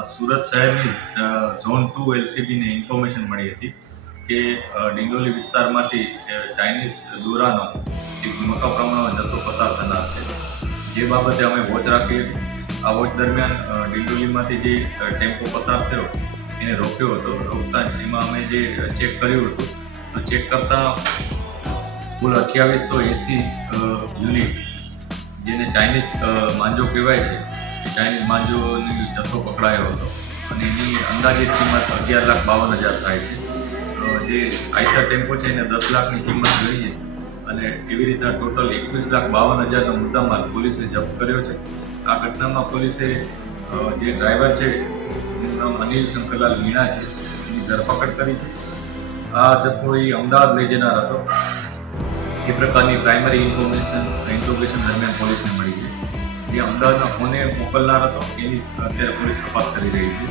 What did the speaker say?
સુરત શહેરની zone 2 એલસીબીને information મળી હતી કે ડિંડોલી વિસ્તારમાંથી ચાઇનીઝ દોરાનો એક મોટા પ્રમાણમાં જથ્થો પસાર થનાર છે. જે બાબતે અમે વોચ રાખી હતી. આ વોચ દરમિયાન ડિંડોલીમાંથી જે ટેમ્પો પસાર થયો એને રોક્યો હતો. રોકતા એમાં અમે જે ચેક કર્યું હતું તો ચેક કરતાં કુલ 2880 યુનિટ જેને ચાઇનીઝ માંજો કહેવાય છે એ ચાઇનીઝ માંજોની જથ્થો પકડાયો હતો અને એની અંદાજિત કિંમત 11,52,000 થાય છે. જે આઈસર ટેમ્પો છે એને 10 લાખની કિંમત ગણી છે અને એવી રીતના ટોટલ 21,52,000નો મુદ્દામાલ પોલીસે જપ્ત કર્યો છે. આ ઘટનામાં પોલીસે જે ડ્રાઈવર છે એનું નામ અનિલ શંકરલાલ મીણા છે એની ધરપકડ કરી છે. આ જથ્થો એ અમદાવાદ લઈ જનાર હતો એ પ્રકારની પ્રાઇમરી ઇન્ટ્રોગેશન દરમિયાન પોલીસને મળી છે. જે અમદાવાદના કોને મોકલનાર હતો એની અત્યારે પોલીસ તપાસ કરી રહી છે.